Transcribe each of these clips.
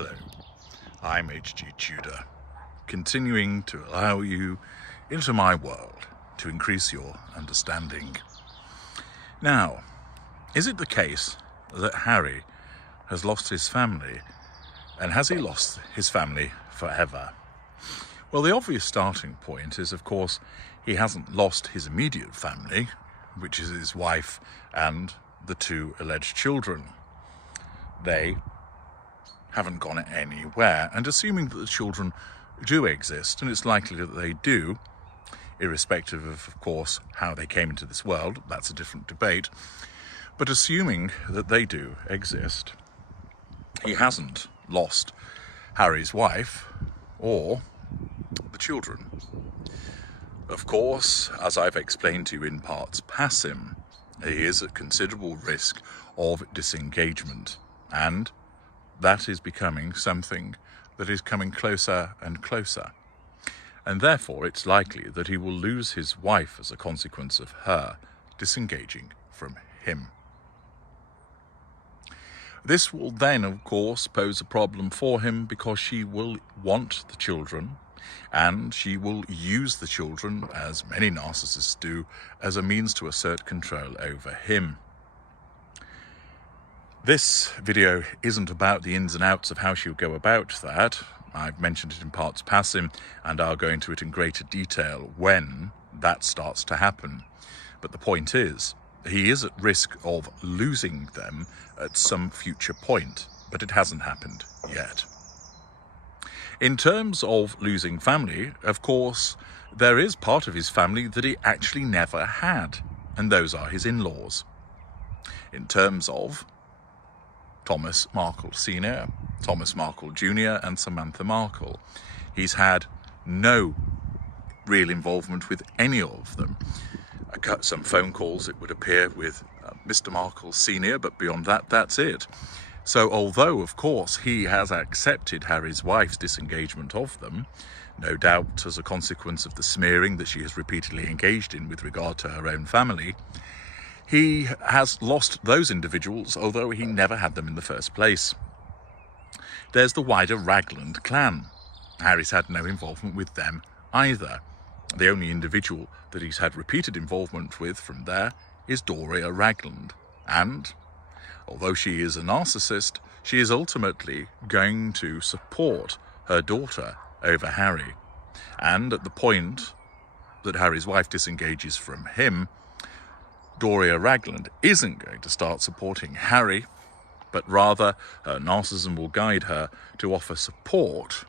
Hello, I'm H.G. Tudor, continuing to allow you into my world to increase your understanding. Now, is it the case that Harry has lost his family, and has he lost his family forever? Well, the obvious starting point is, of course, he hasn't lost his immediate family, which is his wife and the two alleged children. They haven't gone anywhere, and assuming that the children do exist, and it's likely that they do, irrespective of course, how they came into this world, that's a different debate, but assuming that they do exist, he hasn't lost Harry's wife or the children. Of course, as I've explained to you in parts passim, he is at considerable risk of disengagement, and that is becoming something that is coming closer and closer. And therefore it's likely that he will lose his wife as a consequence of her disengaging from him. This will then, of course, pose a problem for him because she will want the children, and she will use the children, as many narcissists do, as a means to assert control over him. This video isn't about the ins and outs of how she'll go about that. I've mentioned it in parts passim, and I'll go into it in greater detail when that starts to happen. But the point is, he is at risk of losing them at some future point, but it hasn't happened yet. In terms of losing family, of course, there is part of his family that he actually never had, and those are his in-laws. In terms of Thomas Markle Sr., Thomas Markle Jr. and Samantha Markle, he's had no real involvement with any of them. I cut some phone calls, it would appear, with Mr. Markle Sr., but beyond that, that's it. So although, of course, he has accepted Harry's wife's disengagement of them, no doubt as a consequence of the smearing that she has repeatedly engaged in with regard to her own family, he has lost those individuals, although he never had them in the first place. There's the wider Ragland clan. Harry's had no involvement with them either. The only individual that he's had repeated involvement with from there is Doria Ragland. And, although she is a narcissist, she is ultimately going to support her daughter over Harry. And at the point that Harry's wife disengages from him, Doria Ragland isn't going to start supporting Harry, but rather her narcissism will guide her to offer support,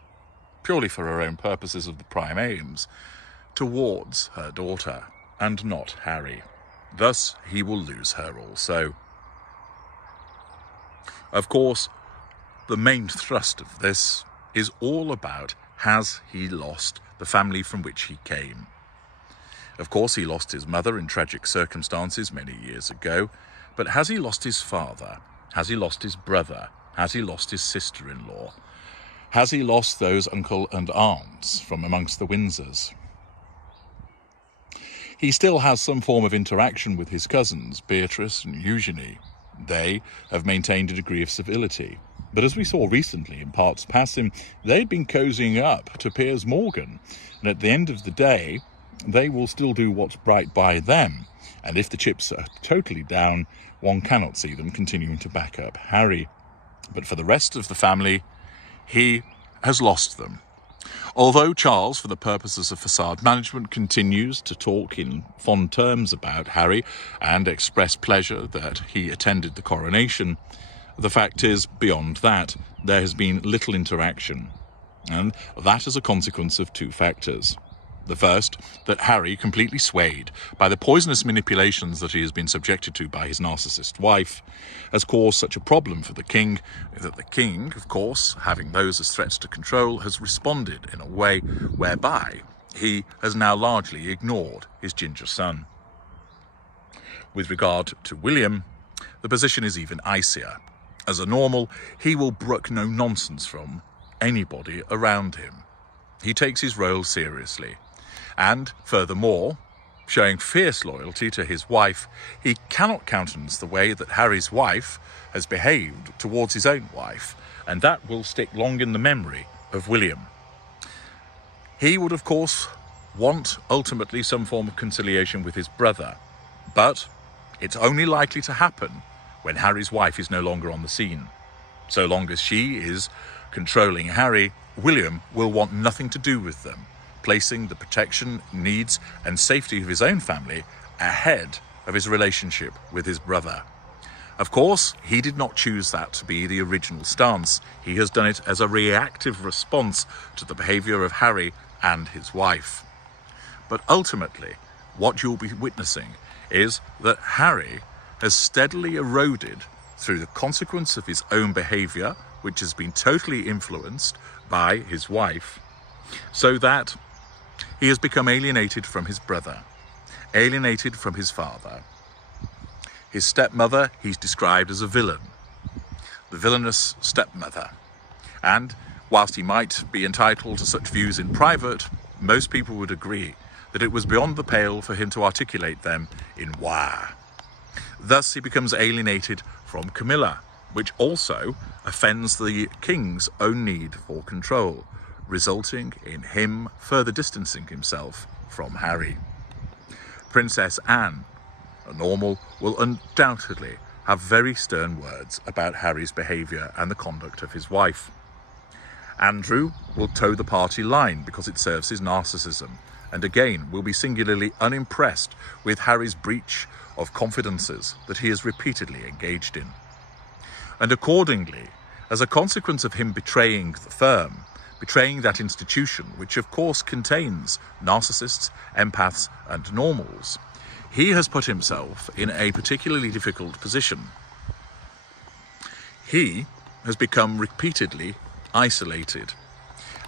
purely for her own purposes of the prime aims, towards her daughter and not Harry. Thus, he will lose her also. Of course, the main thrust of this is all about, has he lost the family from which he came? Of course, he lost his mother in tragic circumstances many years ago, but has he lost his father? Has he lost his brother? Has he lost his sister-in-law? Has he lost those uncle and aunts from amongst the Windsors? He still has some form of interaction with his cousins, Beatrice and Eugenie. They have maintained a degree of civility. But as we saw recently in parts passim, they'd been cozying up to Piers Morgan. And at the end of the day, they will still do what's right by them. And if the chips are totally down, one cannot see them continuing to back up Harry. But for the rest of the family, he has lost them. Although Charles, for the purposes of facade management, continues to talk in fond terms about Harry and express pleasure that he attended the coronation, the fact is, beyond that, there has been little interaction. And that is a consequence of two factors. The first, that Harry, completely swayed by the poisonous manipulations that he has been subjected to by his narcissist wife, has caused such a problem for the king that the king, of course, having those as threats to control, has responded in a way whereby he has now largely ignored his ginger son. With regard to William, the position is even icier. As a normal, he will brook no nonsense from anybody around him. He takes his role seriously. And furthermore, showing fierce loyalty to his wife, he cannot countenance the way that Harry's wife has behaved towards his own wife, and that will stick long in the memory of William. He would, of course, want ultimately some form of conciliation with his brother, but it's only likely to happen when Harry's wife is no longer on the scene. So long as she is controlling Harry, William will want nothing to do with them, placing the protection, needs and safety of his own family ahead of his relationship with his brother. Of course, he did not choose that to be the original stance. He has done it as a reactive response to the behaviour of Harry and his wife. But ultimately, what you'll be witnessing is that Harry has steadily eroded through the consequence of his own behaviour, which has been totally influenced by his wife, so that he has become alienated from his brother, alienated from his father. His stepmother he's described as a villain, the villainous stepmother. And whilst he might be entitled to such views in private, most people would agree that it was beyond the pale for him to articulate them in wah. Thus he becomes alienated from Camilla, which also offends the king's own need for control, resulting in him further distancing himself from Harry. Princess Anne, a normal, will undoubtedly have very stern words about Harry's behaviour and the conduct of his wife. Andrew will toe the party line because it serves his narcissism, and again will be singularly unimpressed with Harry's breach of confidences that he has repeatedly engaged in. And accordingly, as a consequence of him betraying the firm, betraying that institution, which of course contains narcissists, empaths and normals, he has put himself in a particularly difficult position. He has become repeatedly isolated,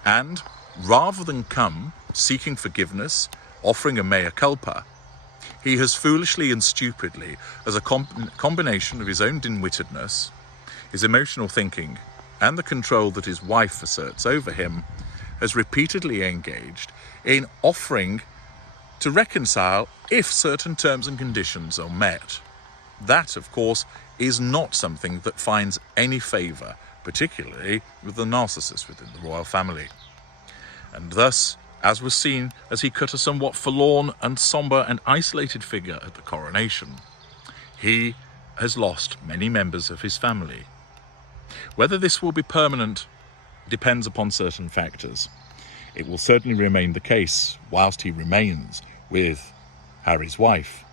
and rather than come seeking forgiveness, offering a mea culpa, he has foolishly and stupidly, as a combination of his own dim-wittedness, his emotional thinking, and the control that his wife asserts over him, has repeatedly engaged in offering to reconcile if certain terms and conditions are met. That, of course, is not something that finds any favour, particularly with the narcissists within the royal family. And thus, as was seen as he cut a somewhat forlorn and sombre and isolated figure at the coronation, he has lost many members of his family. Whether this will be permanent depends upon certain factors. It will certainly remain the case whilst he remains with Harry's wife,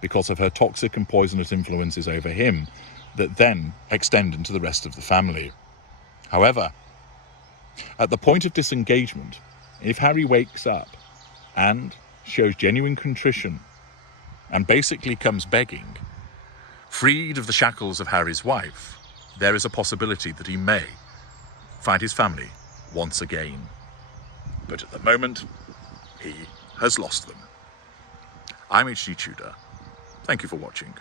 because of her toxic and poisonous influences over him that then extend into the rest of the family. However, at the point of disengagement, if Harry wakes up and shows genuine contrition and basically comes begging, freed of the shackles of Harry's wife, there is a possibility that he may find his family once again. But at the moment, he has lost them. I'm H.G. Tudor. Thank you for watching.